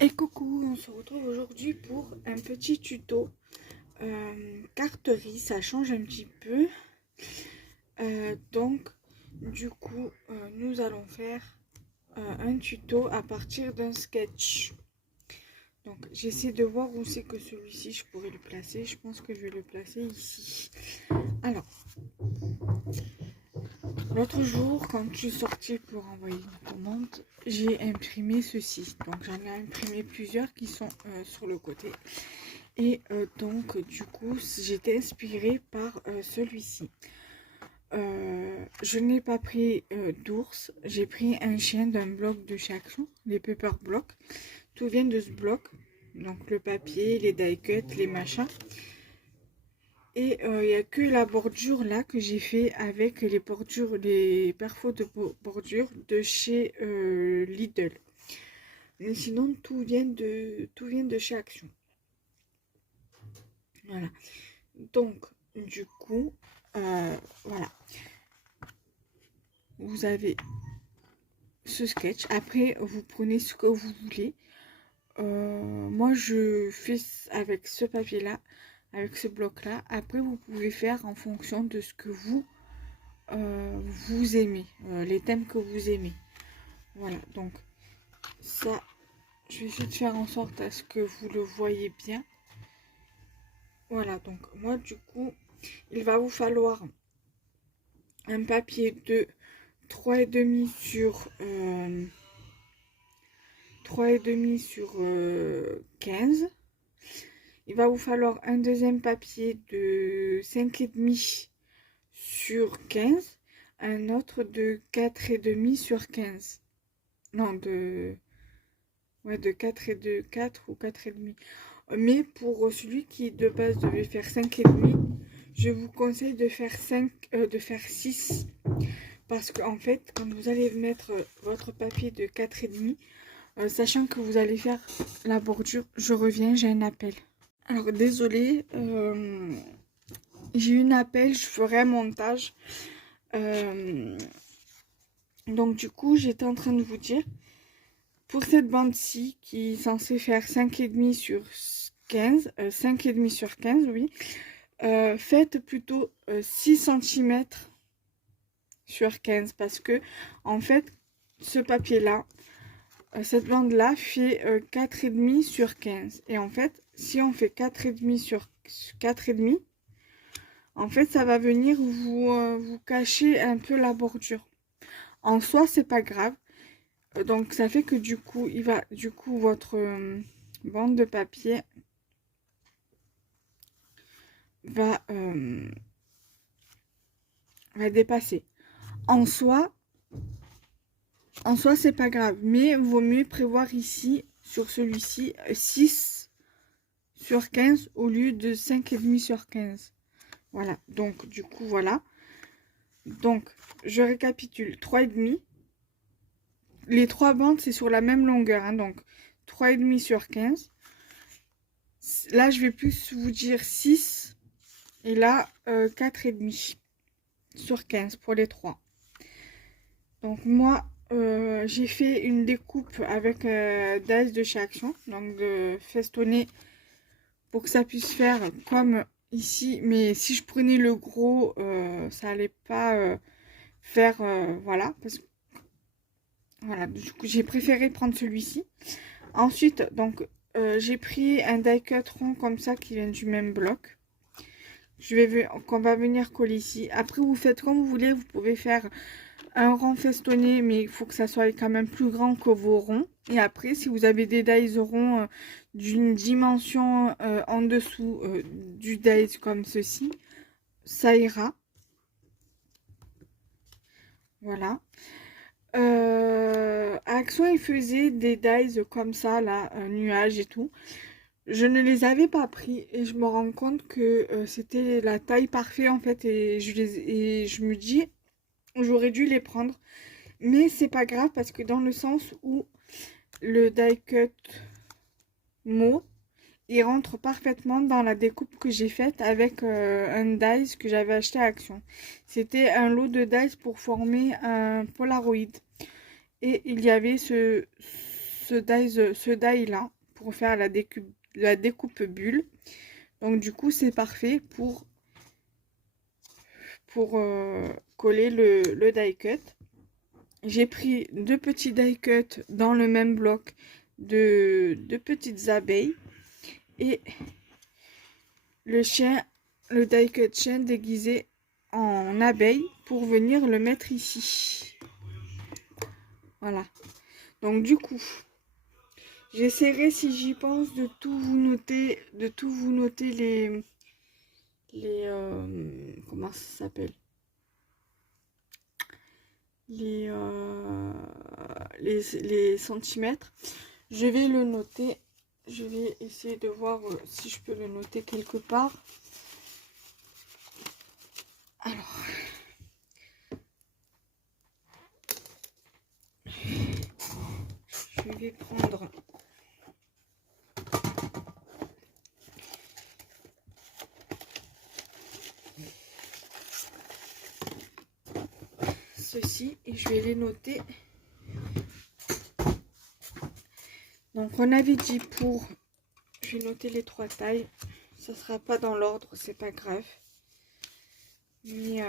Et coucou, on se retrouve aujourd'hui pour un petit tuto carterie, ça change un petit peu. Nous allons faire un tuto à partir d'un sketch. Donc j'essaie de voir où c'est que celui-ci je pourrais le placer. Je pense que je vais le placer ici. Alors, l'autre jour, quand je suis sortie pour envoyer une commande, j'ai imprimé ceci. Donc j'en ai imprimé plusieurs qui sont sur le côté. Et du coup, j'étais inspirée par celui-ci. Je n'ai pas pris d'ours, j'ai pris un chien d'un bloc de chez Action, les Paper Blocks. Tout vient de ce bloc, donc le papier, les die cuts, les machins. Et il n'y a que la bordure là que j'ai fait avec les bordures, les perfos de bordure de chez Lidl. Mais sinon, tout vient de chez Action. Voilà. Donc, du coup, voilà. Vous avez ce sketch. Après, vous prenez ce que vous voulez. Moi, je fais avec ce papier-là, avec ce bloc-là. Après, vous pouvez faire en fonction de ce que vous aimez, les thèmes que vous aimez. Voilà, donc ça, je vais essayer de faire en sorte à ce que vous le voyez bien. Voilà, donc moi, du coup, il va vous falloir un papier de 3,5 sur 3,5 sur 15. Il va vous falloir un deuxième papier de 5,5 sur 15. Un autre de 4,5 sur 15. Non, de 4 et de 4 ou 4,5. Mais pour celui qui de base devait faire 5,5, je vous conseille de faire 6. Parce qu'en fait, quand vous allez mettre votre papier de 4,5, sachant que vous allez faire la bordure, je reviens, j'ai un appel. Alors désolé, j'ai eu un appel, je ferai un montage. Donc du coup, j'étais en train de vous dire, pour cette bande-ci, qui est censée faire 5,5 sur 15, 5,5 sur 15, oui, faites plutôt 6 cm sur 15, parce que, en fait, ce papier-là, cette bande-là fait 4,5 sur 15. Et en fait, si on fait 4,5 sur 4,5, en fait, ça va venir vous cacher un peu la bordure. En soi, c'est pas grave. Donc, ça fait que du coup, votre bande de papier va dépasser. En soi, c'est pas grave. Mais il vaut mieux prévoir ici, sur celui-ci, 6 sur 15 au lieu de 5,5 sur 15. Voilà. Donc, du coup, voilà. Donc, je récapitule. 3,5. Les trois bandes, c'est sur la même longueur. Hein, donc, 3,5 sur 15. Là, je vais plus vous dire 6. Et là, 4,5 sur 15 pour les trois. Donc, moi, j'ai fait une découpe avec dies de chez Action. Donc, de festonner pour que ça puisse faire comme ici. Mais si je prenais le gros, ça allait pas faire... voilà. Parce que, voilà, du coup, j'ai préféré prendre celui-ci. Ensuite, donc, j'ai pris un die cut rond comme ça qui vient du même bloc. Qu'on va venir coller ici. Après, vous faites comme vous voulez. Vous pouvez faire un rond festonné, mais il faut que ça soit quand même plus grand que vos ronds. Et après, si vous avez des dies ronds d'une dimension en dessous du dies comme ceci, ça ira. Voilà. Action, il faisait des dies comme ça, là, nuages et tout. Je ne les avais pas pris et je me rends compte que c'était la taille parfaite en fait. Et je me dis, j'aurais dû les prendre. Mais c'est pas grave parce que dans le sens où le die cut mot, il rentre parfaitement dans la découpe que j'ai faite avec un dies que j'avais acheté à Action. C'était un lot de dies pour former un Polaroid. Et il y avait ce die là pour faire la découpe bulle. Donc du coup c'est parfait pour coller le die cut. J'ai pris 2 petits die cut dans le même bloc de petites abeilles et le die cut chien déguisé en abeille pour venir le mettre ici. Voilà. Donc du coup, j'essaierai, si j'y pense, de tout vous noter les comment ça s'appelle, les centimètres. Je vais le noter. Je vais essayer de voir si je peux le noter quelque part. Alors, je vais prendre ceci et je vais les noter. Donc on avait dit je vais noter les 3 tailles. Ça sera pas dans l'ordre, c'est pas grave. Mais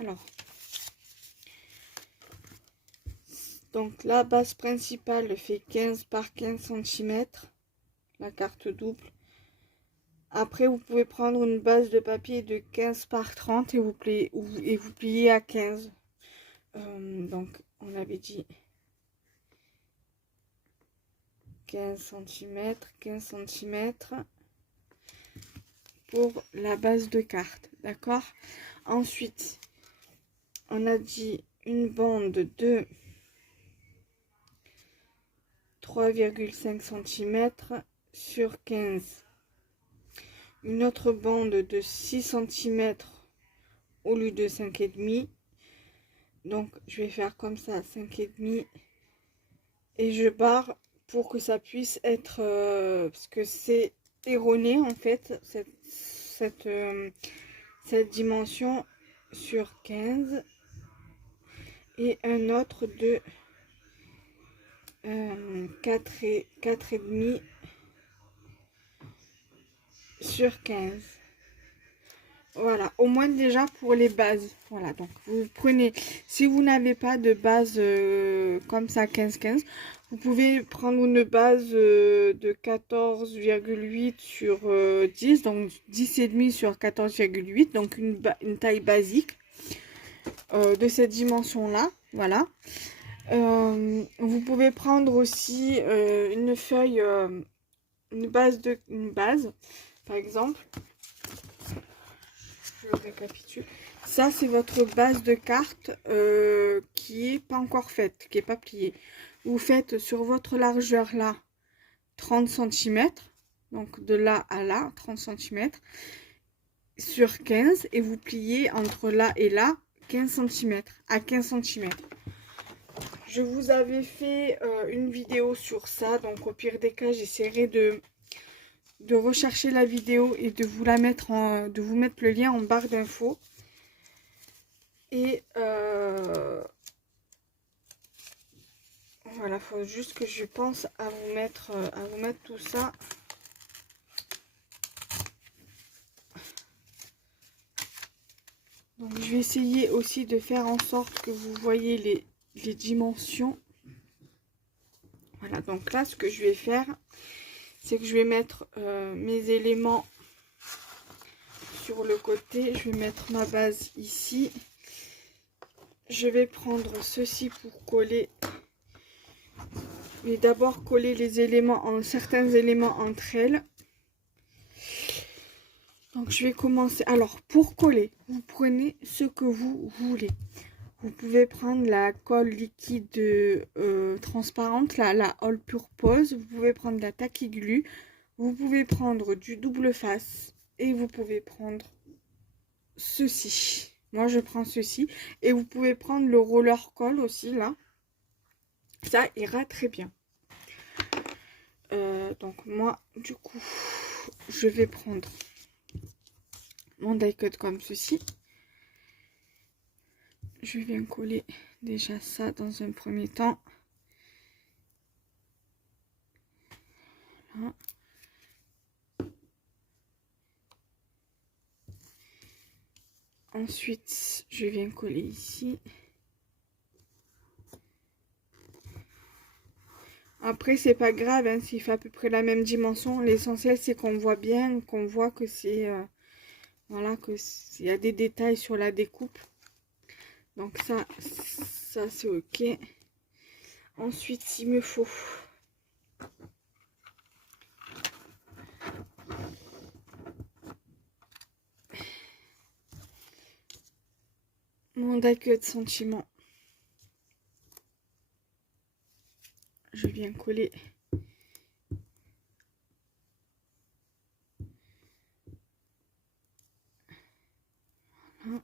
alors, donc la base principale fait 15 par 15 cm, la carte double. Après, vous pouvez prendre une base de papier de 15 par 30 et vous pliez à 15. Donc, on avait dit 15 cm, 15 cm pour la base de carte, d'accord? Ensuite, on a dit une bande de 3,5 cm sur 15. Une autre bande de 6 cm au lieu de 5,5. Donc, je vais faire comme ça, 5,5. Et je barre pour que ça puisse être... parce que c'est erroné, en fait, cette dimension sur 15. Et un autre de 4,5 sur 15. Voilà, au moins déjà pour les bases. Voilà, donc vous prenez, si vous n'avez pas de base comme ça 15-15, vous pouvez prendre une base de 14,8 sur 10, donc 10,5 sur 14,8, donc une taille basique de cette dimension là. Voilà. Vous pouvez prendre aussi une feuille, une base, par exemple. Je récapitule. Ça, c'est votre base de carte qui est pas encore faite, qui est pas pliée. Vous faites sur votre largeur là 30 cm, donc de là à là 30 cm sur 15 et vous pliez entre là et là 15 cm à 15 cm. Je vous avais fait une vidéo sur ça, donc au pire des cas, j'essaierai de rechercher la vidéo et de vous la mettre de vous mettre le lien en barre d'infos. Et voilà, faut juste que je pense à vous mettre tout ça. Donc je vais essayer aussi de faire en sorte que vous voyez les dimensions. Voilà, donc là ce que je vais faire, c'est que je vais mettre mes éléments sur le côté. Je vais mettre ma base ici. Je vais prendre ceci pour coller. Je vais d'abord coller les éléments certains éléments entre elles. Donc je vais commencer. Alors pour coller, vous prenez ce que vous voulez. Vous pouvez prendre la colle liquide transparente, la All Purpose. Vous pouvez prendre la Tacky Glue. Vous pouvez prendre du double face. Et vous pouvez prendre ceci. Moi, je prends ceci. Et vous pouvez prendre le roller coll aussi, là. Ça ira très bien. Donc, moi, du coup, je vais prendre mon die cut comme ceci. Je viens coller déjà ça dans un premier temps. Voilà. Ensuite, je viens coller ici. Après, c'est pas grave, hein, s'il fait à peu près la même dimension. L'essentiel, c'est qu'on voit bien, qu'on voit que c'est... voilà, qu'il y a des détails sur la découpe. Donc ça c'est ok. Ensuite, il me faut mon die cut sentiment. Je viens coller voilà.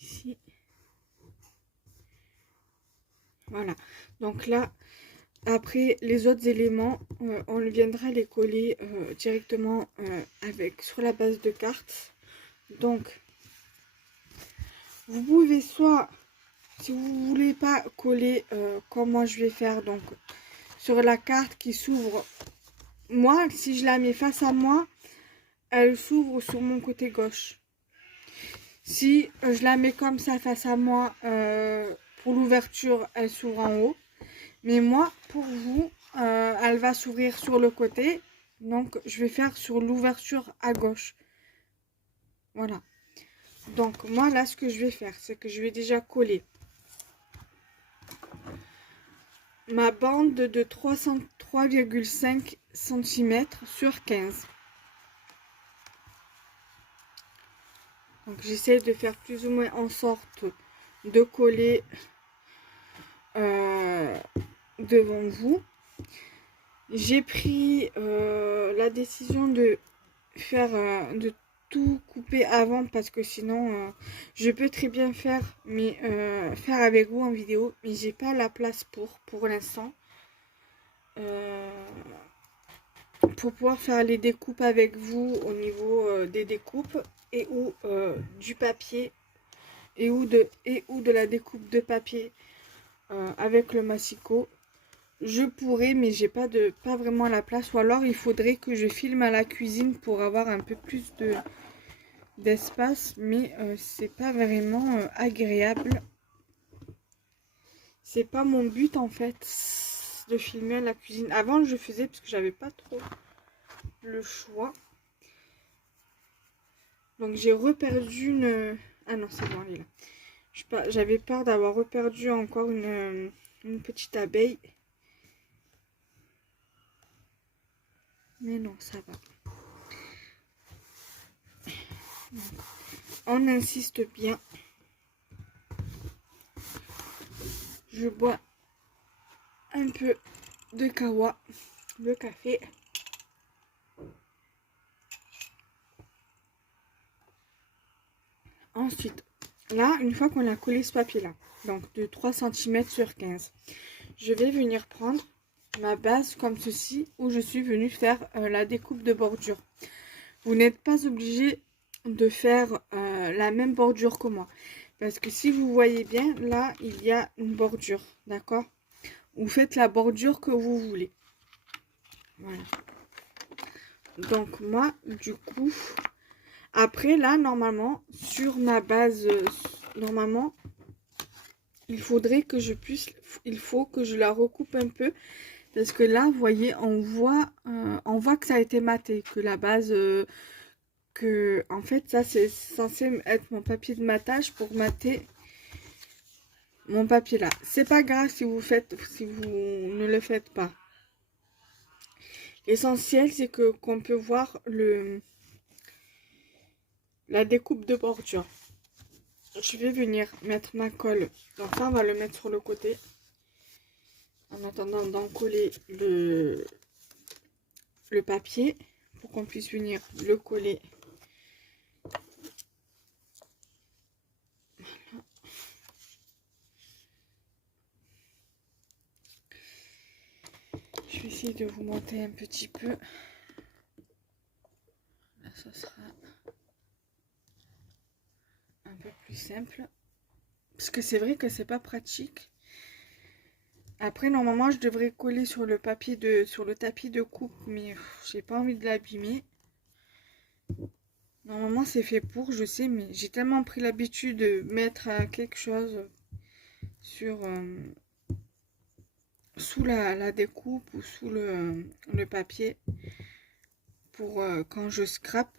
Ici. Voilà. Donc là, après les autres éléments, on viendra les coller directement avec sur la base de carte. Donc, vous pouvez soit, si vous voulez pas coller comme moi je vais faire, donc sur la carte qui s'ouvre, moi, si je la mets face à moi, elle s'ouvre sur mon côté gauche. Si je la mets comme ça face à moi, pour l'ouverture, elle s'ouvre en haut. Mais moi, pour vous, elle va s'ouvrir sur le côté. Donc, je vais faire sur l'ouverture à gauche. Voilà. Donc, moi, là, ce que je vais faire, c'est que je vais déjà coller ma bande de 3,5 cm sur 15. Donc, j'essaie de faire plus ou moins en sorte de coller devant vous. J'ai pris la décision de faire de tout couper avant parce que sinon je peux très bien faire faire avec vous en vidéo, mais j'ai pas la place pour l'instant pour pouvoir faire les découpes avec vous au niveau des découpes et ou du papier et ou de la découpe de papier avec le massicot. Je pourrais, mais j'ai pas vraiment la place, ou alors il faudrait que je filme à la cuisine pour avoir un peu plus d'espace, mais c'est pas vraiment agréable. C'est pas mon but en fait de filmer à la cuisine. Avant je faisais parce que j'avais pas trop le choix. Donc j'ai reperdu une... Ah non, c'est bon, elle est là. J'avais peur d'avoir reperdu encore une petite abeille. Mais non, ça va. Donc, on insiste bien. Je bois un peu de kawa, le café. Ensuite, là, une fois qu'on a collé ce papier-là, donc de 3 cm sur 15, je vais venir prendre ma base comme ceci, où je suis venue faire la découpe de bordure. Vous n'êtes pas obligé de faire la même bordure que moi. Parce que si vous voyez bien, là, il y a une bordure, d'accord? Vous faites la bordure que vous voulez. Voilà. Donc, moi, du coup, après, là, normalement, sur ma base, normalement, il faudrait que je puisse, il faut que je la recoupe un peu. Parce que là, vous voyez, on voit que ça a été maté, que la base... en fait ça c'est censé être mon papier de matage pour mater mon papier là. C'est pas grave si vous ne le faites pas. L'essentiel c'est que qu'on peut voir la découpe de bordure. Je vais venir mettre ma colle. Donc ça on va le mettre sur le côté en attendant d'en coller le papier pour qu'on puisse venir le coller. essayer de vous montrer un petit peu. Là, ça sera un peu plus simple. Parce que c'est vrai que c'est pas pratique. Après, normalement, je devrais coller sur le sur le tapis de coupe, mais j'ai pas envie de l'abîmer. Normalement, c'est fait pour, je sais, mais j'ai tellement pris l'habitude de mettre quelque chose sur sous la découpe ou sous le papier pour quand je scrape.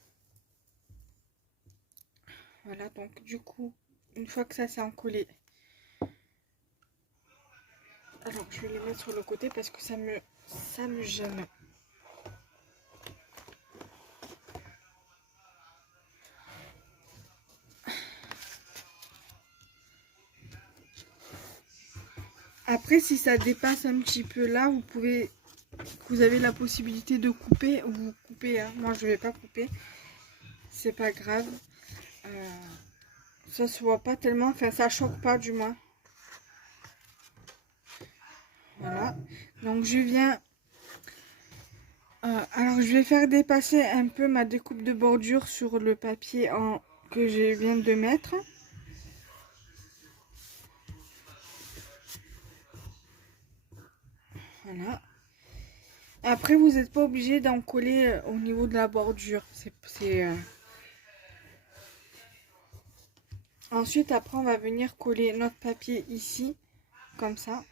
Voilà, donc du coup, une fois que ça c'est encollé, alors je vais les mettre sur le côté parce que ça me gêne. Après, si ça dépasse un petit peu là, vous avez la possibilité de couper, vous coupez, hein. Moi je vais pas couper, c'est pas grave. Ça se voit pas tellement, enfin ça choque pas du moins. Voilà, donc je viens, alors je vais faire dépasser un peu ma découpe de bordure sur le papier que je viens de mettre. Voilà. Après, vous n'êtes pas obligé d'en coller au niveau de la bordure. Ensuite, après, on va venir coller notre papier ici, comme ça.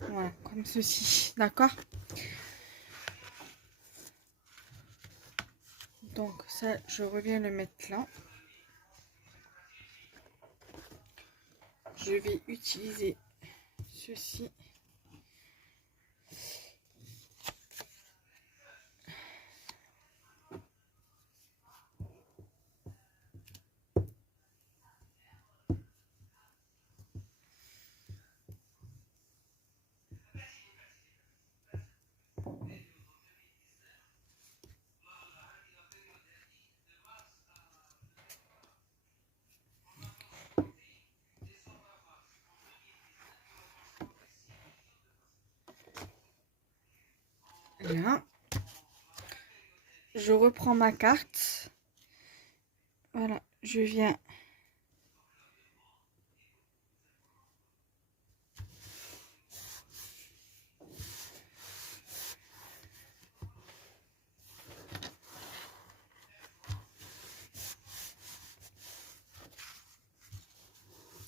Voilà, comme ceci, d'accord? Donc ça, je reviens le mettre là. Je vais utiliser ceci. Là. Je reprends ma carte. Voilà, je viens.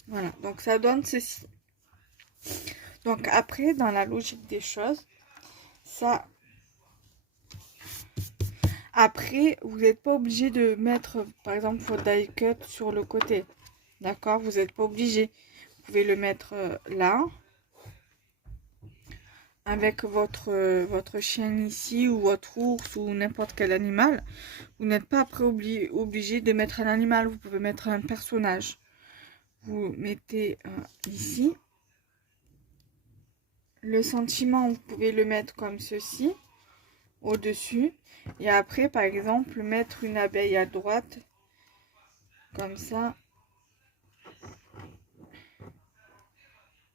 Voilà, donc ça donne ceci. Donc après, dans la logique des choses, ça... Après, vous n'êtes pas obligé de mettre, par exemple, votre die cut sur le côté. D'accord? Vous n'êtes pas obligé. Vous pouvez le mettre là. Avec votre chien ici, ou votre ours, ou n'importe quel animal. Vous n'êtes pas après obligé de mettre un animal. Vous pouvez mettre un personnage. Vous mettez ici. Le sentiment, vous pouvez le mettre comme ceci, au-dessus. Et après, par exemple, mettre une abeille à droite, comme ça.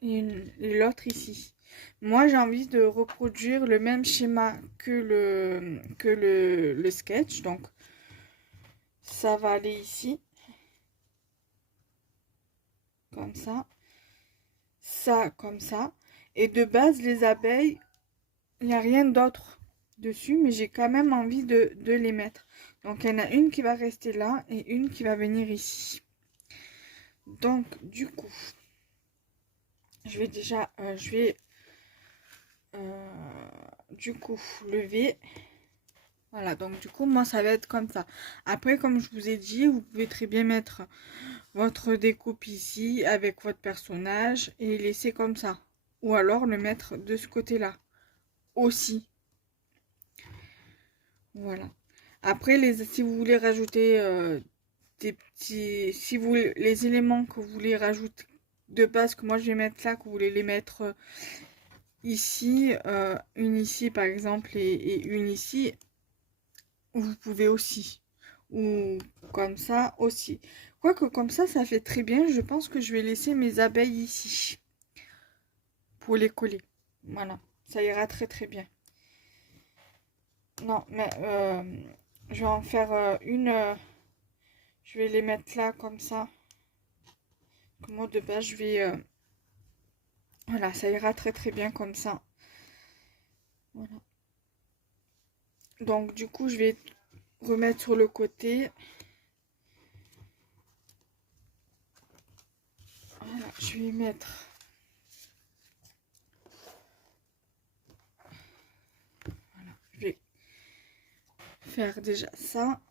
Et l'autre ici. Moi, j'ai envie de reproduire le même schéma que le sketch. Donc, ça va aller ici. Comme ça. Ça, comme ça. Et de base, les abeilles, il n'y a rien d'autre dessus, mais j'ai quand même envie de les mettre. Donc, il y en a une qui va rester là et une qui va venir ici. Donc, du coup, je vais déjà, du coup, lever. Voilà, donc du coup, moi, ça va être comme ça. Après, comme je vous ai dit, vous pouvez très bien mettre votre découpe ici avec votre personnage et laisser comme ça. Ou alors le mettre de ce côté-là aussi. Voilà. Après, si vous voulez rajouter des petits... Si vous les éléments que vous voulez rajouter de base, que moi je vais mettre là, que vous voulez les mettre ici, une ici par exemple et une ici, vous pouvez aussi. Ou comme ça aussi. Quoique comme ça fait très bien. Je pense que je vais laisser mes abeilles ici pour les coller. Voilà, ça ira très très bien. Non, mais je vais en faire une. Je vais les mettre là comme ça. Moi de base, je vais. Voilà, ça ira très très bien comme ça. Voilà. Donc du coup, je vais remettre sur le côté. Voilà, je vais mettre. Voilà, je vais faire déjà ça.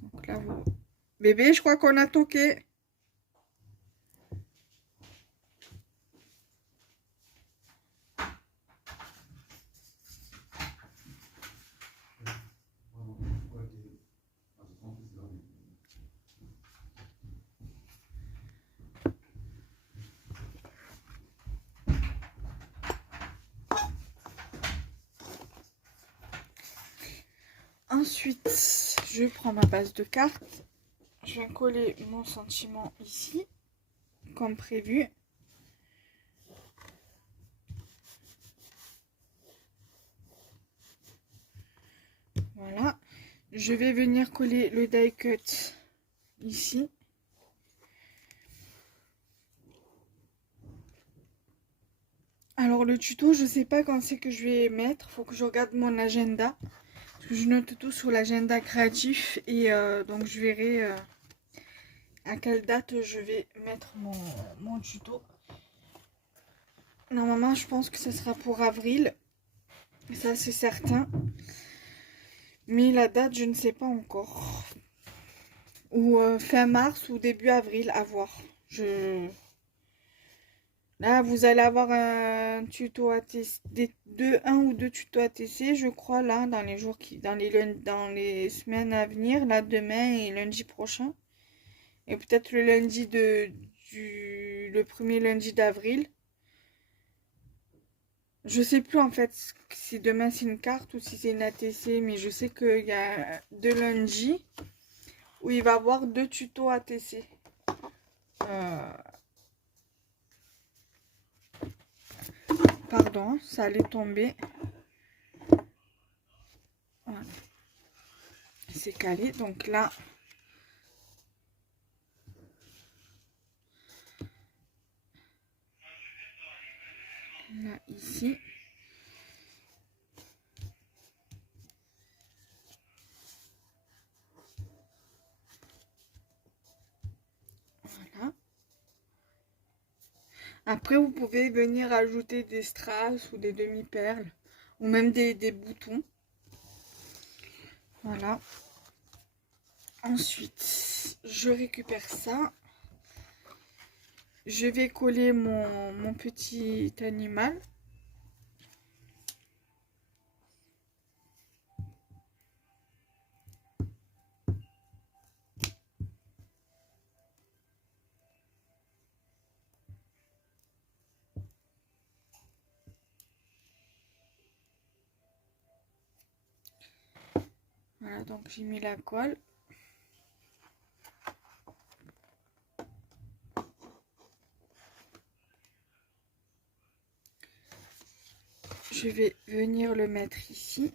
Donc là, vous... Bébé, je crois qu'on a toqué. Ensuite, je prends ma base de cartes. Je viens coller mon sentiment ici, comme prévu. Voilà. Je vais venir coller le die cut ici. Alors le tuto, je sais pas quand c'est que je vais mettre. Faut que je regarde mon agenda. Parce que je note tout sur l'agenda créatif. Et donc je verrai à quelle date je vais mettre mon tuto. Normalement, je pense que ce sera pour avril. Ça, c'est certain. Mais la date, je ne sais pas encore. Ou fin mars ou début avril, à voir. Là, vous allez avoir un tuto ATC, un ou deux tutos ATC, je crois, là, dans les jours dans les semaines à venir, là, demain et lundi prochain. Et peut-être le lundi le premier lundi d'avril. Je sais plus en fait si demain c'est une carte ou si c'est une ATC, mais je sais qu'il y a deux lundis où il va y avoir deux tutos ATC. Pardon, ça allait tomber. Voilà. C'est calé, donc là. Là, ici. Voilà. Après, vous pouvez venir ajouter des strass ou des demi-perles. Ou même des boutons. Voilà. Ensuite, je récupère ça. Je vais coller mon petit animal. Voilà, donc j'ai mis la colle. Je vais venir le mettre ici.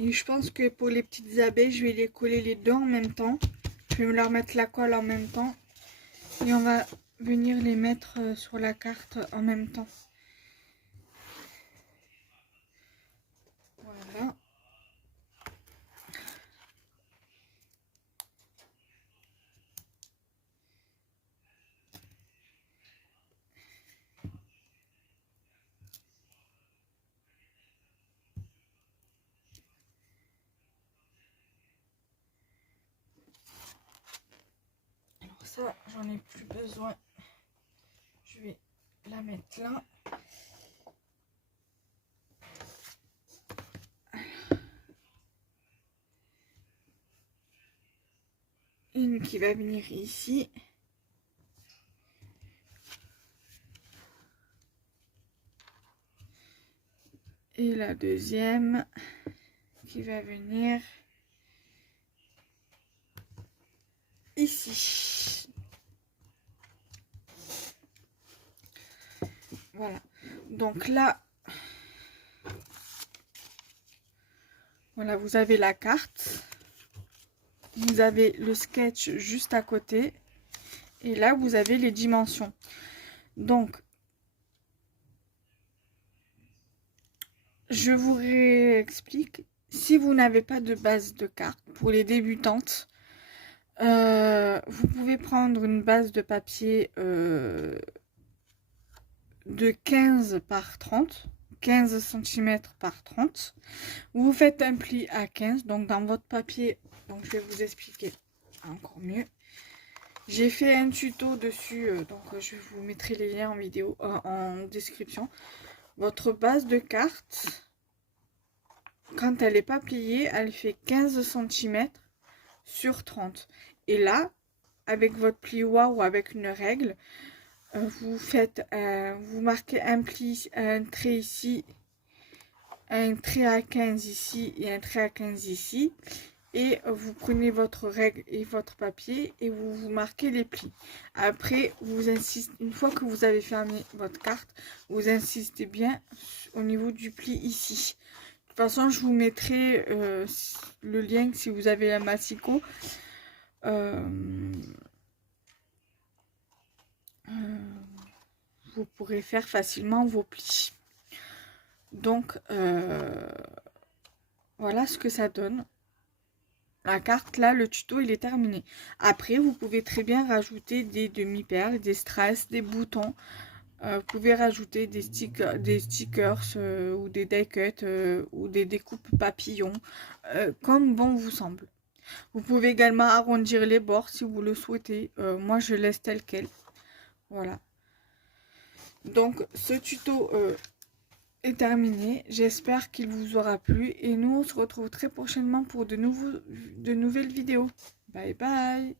Et je pense que pour les petites abeilles, je vais les coller les deux en même temps. Je vais leur mettre la colle en même temps. Et on va venir les mettre sur la carte en même temps. Voilà. Alors ça, j'en ai plus besoin. Je vais la mettre là. une qui va venir ici. Et la deuxième qui va venir ici. Voilà. Donc là, voilà, vous avez la carte. Vous avez le sketch juste à côté. Et là, vous avez les dimensions. Donc, je vous réexplique. Si vous n'avez pas de base de carte, pour les débutantes, vous pouvez prendre une base de papier de 15 par 30, 15 cm par 30. Vous faites un pli à 15, donc dans votre papier, donc je vais vous expliquer encore mieux. J'ai fait un tuto dessus, donc je vous mettrai les liens en vidéo, en description. Votre base de carte, quand elle n'est pas pliée, elle fait 15 cm sur 30. Et là, avec votre plioir ou avec une règle, vous faites, vous marquez un pli, un trait ici, un trait à 15 ici et un trait à 15 ici. Et vous prenez votre règle et votre papier et vous marquez les plis. Après, vous insistez, une fois que vous avez fermé votre carte, vous insistez bien au niveau du pli ici. De toute façon, je vous mettrai le lien si vous avez la Massiko. Vous pourrez faire facilement vos plis. Donc, voilà ce que ça donne. La carte, là, le tuto, il est terminé. Après, vous pouvez très bien rajouter des demi-perles, des strass, des boutons. Vous pouvez rajouter des stickers ou des die cuts ou des découpes papillons, comme bon vous semble. Vous pouvez également arrondir les bords si vous le souhaitez. Moi, je laisse tel quel. Voilà. Donc, ce tuto est terminé. J'espère qu'il vous aura plu. Et nous, on se retrouve très prochainement pour de nouvelles vidéos. Bye bye.